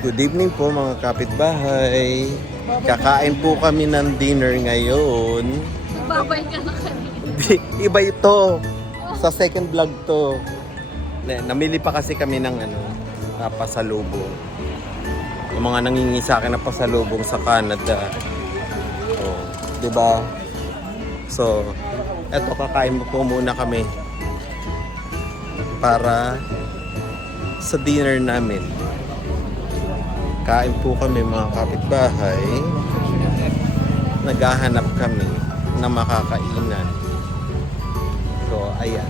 Good evening po mga kapitbahay. Kakain po kami ng dinner ngayon. Nagbabay ka na kanina. Iba ito. Sa second vlog to. Namili pa kasi kami ng pasalubong. Yung mga nangingi sa akin na pasalubong sa Canada. Oh, 'di ba? So, eto kakain po muna kami para sa dinner namin. Kain po kami mga kapitbahay. Naghahanap kami na makakainan. So, ayan.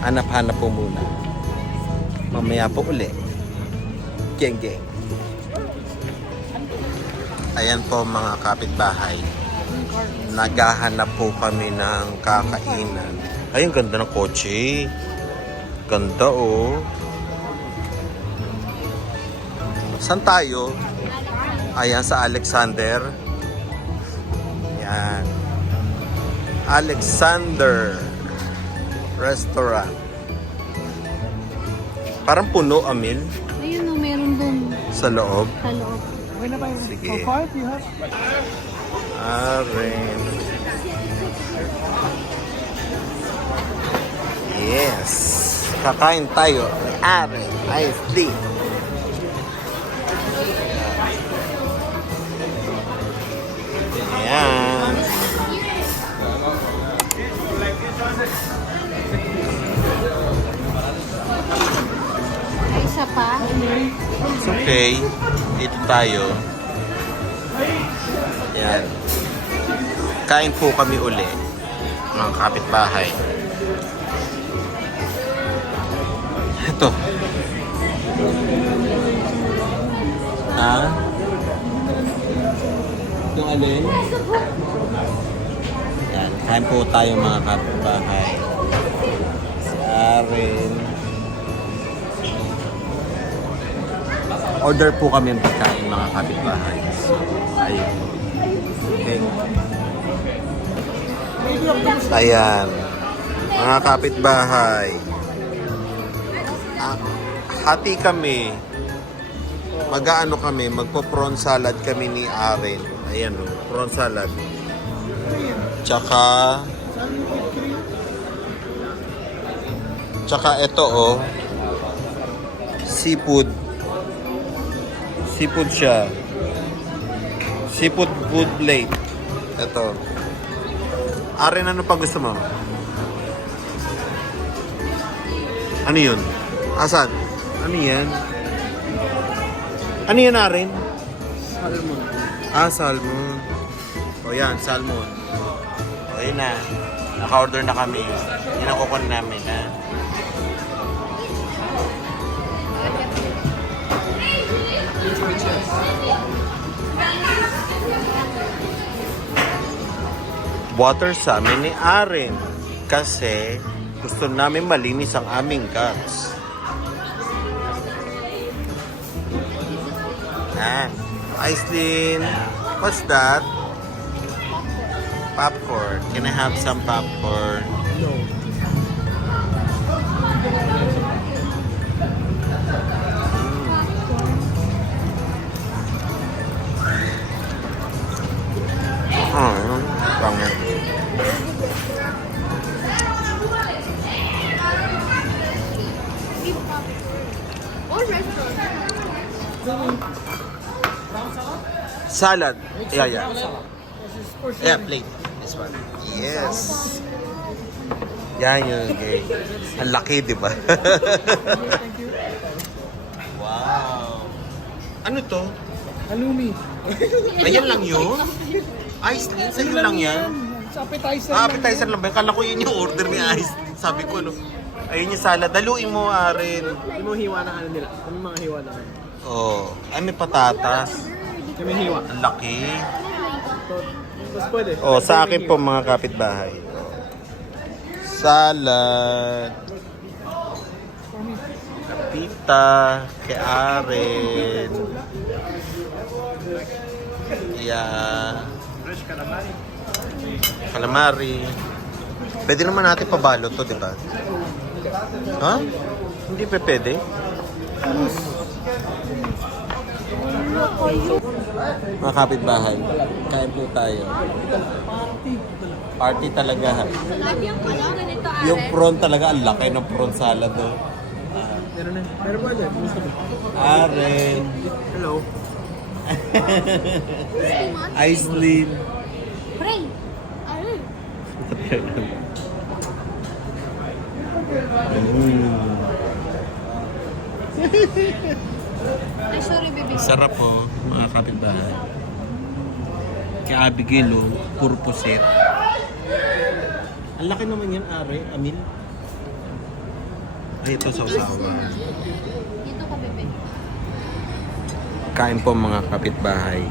Hanap-hanap po muna. Mamaya po uli. Geng-geng. Ayan po mga kapitbahay. Naghahanap po kami ng kakainan. Ay, ang ganda ng kotse. Ganda oh. Saan tayo? Ayan sa Alexander. Yan. Alexander Restaurant. Parang puno, Amil. Ayun o, meron dun Sa loob. sa loob. Sige. Aren. Yes. Kakain tayo. Aren. Iced tea. Ayan. May isa pa. It's okay. Dito tayo. Ayan. Kain po kami uli. Mga kapitbahay. Ito. Ha? Itong alin? Yan. Kain po tayo mga kapitbahay. Sa akin. Order po kami ng pagkain mga kapitbahay. So, ayun. Okay. Ayan. Mga kapitbahay. Hati kami. Mag-aano kami, magpo-prawn salad kami ni Aren. Ayan o, prawn salad. Tsaka ito o, seafood. Seafood siya. Seafood food plate. Ito. Aren, ano pa gusto mo? Ano yun? Asan? Ano yan? Ano yan, Aren? Salmon. Salmon. O yan, salmon. O yun na. Naka-order na kami. Yun ang kukun namin, ha? Water sa amin ni Aren. Kasi gusto namin malinis ang aming guts. Aislinn, what's that? Popcorn. Can I have some popcorn? No. Pangit. All restaurant. Salad. Yeah. Yeah, plate. This one. Yes. Yan yun, okay. Ang laki, di ba? Wow. Ano to? Halloumi. Ayan lang yun? Aislinn, sa'yo lang yan? Sa appetizer. Appetizer lang ba? Kala ko yun yung order ni Aislinn. Sabi ko, ayun yung salad. Daluin mo, Aren. Hindi mo hiwa na ano nila. Kami mga hiwa na ano. Oh, ay may patatas. Kami hiwa. Ang laki. Mas pwede. Oh, sa akin po mga kapitbahay. Salad. Kapita. Kay Aren. Yeah. Fresh calamari. Calamari. Pwede naman natin pabalot to, di ba? Ha? Hindi pa pwede? Mga kapitbahay, kain po tayo. Party talaga. Sarap yung ano, ganito Yung prawn talaga, ang laki ng prawn salad. Oh. Meron na. Meron ba dyan? Gusto mo? Are, Hello. Aislinn. Pre! Ano? Ay, sorry, baby. Sarap po, mga kapitbahay. Kay Abigail, oh, puro puset. Ang laki naman yan, Are, Amil. Ay, ito sa usawa. Dito ka, baby. Kain po mga kapitbahay.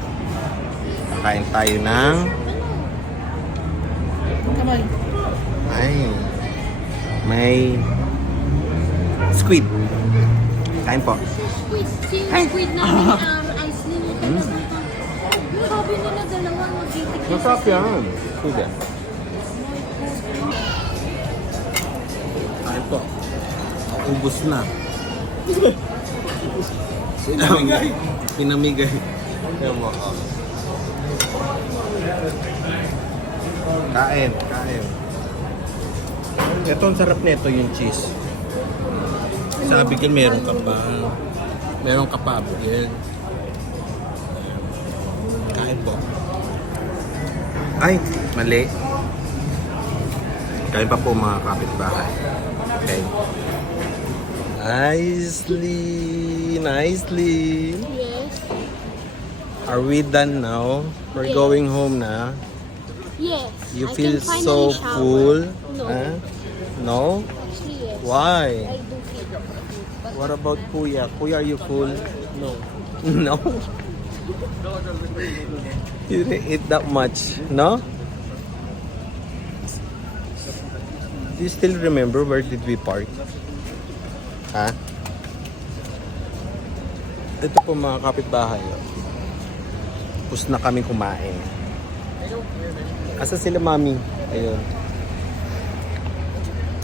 Kain tayo ng... Kamay. Ay, may squid. Kain po. Squid. Squid namin, Aislinn. Sabi nila dalawa, mag-itik. Masarap yan. Squid yan. Kain po. Ubus na. Pinamigay. Pinamigay. Kaya mo. Kain, kain. Ito ang sarap nito yung cheese. Sabi ko meron ka pa. Meron ka pa, Abigail. Kain po. Ay, mali. Kain pa po mga kapitbahay. Okay. Nicely. Yes. Are we done now? We're Yes. going home na. Yes. You I feel can finally so shower. full? No. Huh? No? Actually, yes. I Why? do feel but What about Kuya? Kuya, are you full? No. No? You didn't eat that much, no? Do you still remember where did we park? Ha? Ito po mga kapitbahay. Oh. Tapos na kami kumain. Asa sila, Mami? Ayun.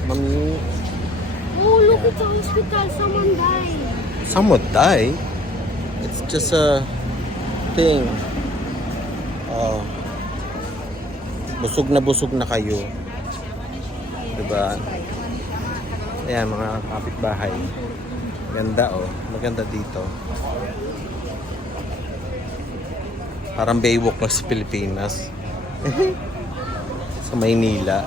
Mami, oh, look at the hospital. Someone died. someone die? It's just a thing. Oh. Busog na kayo. Diba? Ayan, mga kapitbahay. Ganda, oh. Maganda dito. Parang Baywalk lang sa Pilipinas. Sa Maynila.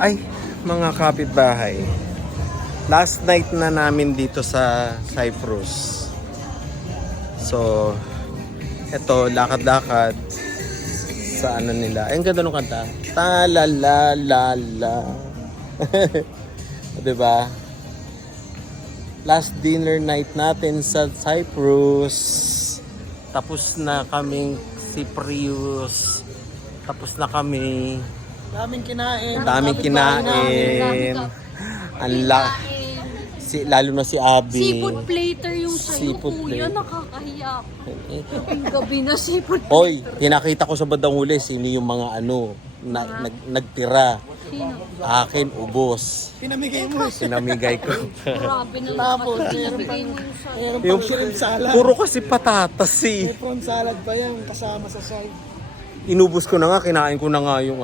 Ay, mga kapitbahay. Last night na namin dito sa Cyprus. So, eto, lakad-lakad sa ano nila. Ay, ang ganda nung kanta. Ta-la-la-la-la. Diba? Last dinner night natin sa Cyprus. Tapos na kaming Cyprus. Tapos na kami. Daming kinain. Daming kinain. Lalo na si Abby. Seafood plater yung sa'yo, Seafood kuya. plater. Nakakahiya. Yung gabi na seafood plater. Hoy, pinakita ko sa bandang huli sino yung mga nagtira. Sino? Akin, ubos. Pinamigay mo. Sinamigay ko. Grabe na lang. Pinabigay mo yung sa'yo. Meron Yung pang shrimp salad. puro kasi patatas May eh. prawn salad pa yan kasama sa side. Inubos ko na nga, kinain ko na nga yung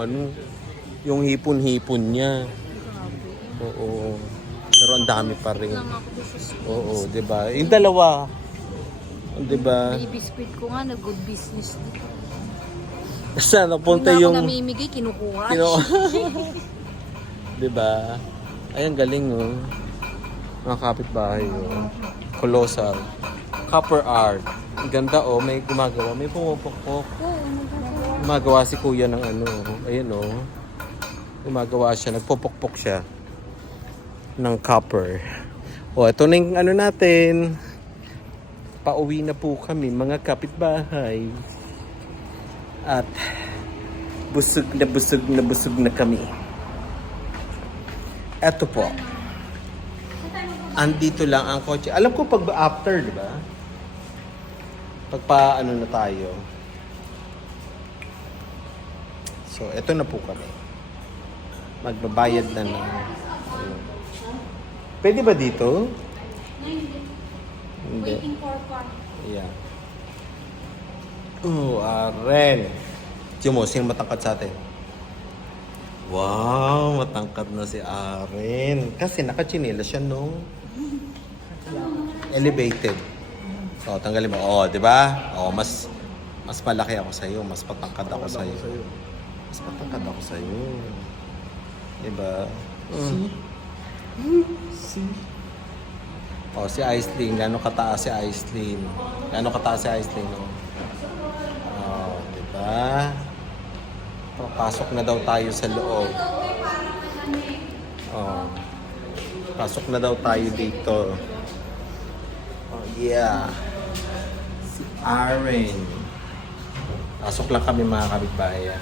yung hipon-hipon niya. Oo. Pero ang dami pa rin. Lang ako doon sa school. Oo, 'di ba? Yung dalawa. 'Di ba? May biscuit ko nga, nag-good business. Saan napunta Hindi na yung ako namimigay, kinukuha. Kino- 'Di ba? Ay, ang galing oh. Mga kapitbahay oh. Colossal. Copper art. Ang ganda oh, may gumagawa, may pumupukpok. Gumagawa si kuya ng ayun oh. Gumagawa siya, nagpupukpok siya ng copper. O, ito na yung natin. Pauwi na po kami, mga kapitbahay. At busog na kami. Eto po. Andito lang ang kotse. Alam ko pag after, di ba? Pagpa na tayo. So, eto na po kami. Magbabayad na. Pwede ba dito? Hindi. Waiting for fun. Yeah. Oh, Aren. Sino matangkad sa atin? Wow, matangkad na si Aren. Kasi nakachinila siya nung elevated. So, tanggalin mo. Oh, di ba? Oh, mas malaki ako sa iyo, mas patangkad ako sa iyo. Mas patangkad ako sa iyo. Di ba? Oh, si Aislinn, gano'ng kataas si Aislinn? Gano'ng kataas si Aislinn, no? Oh, di ba? Papasok na daw tayo sa loob. Oh. Pasok na daw tayo dito. Oh, yeah. Si Aren. Pasok lang kami mga kapitbahay.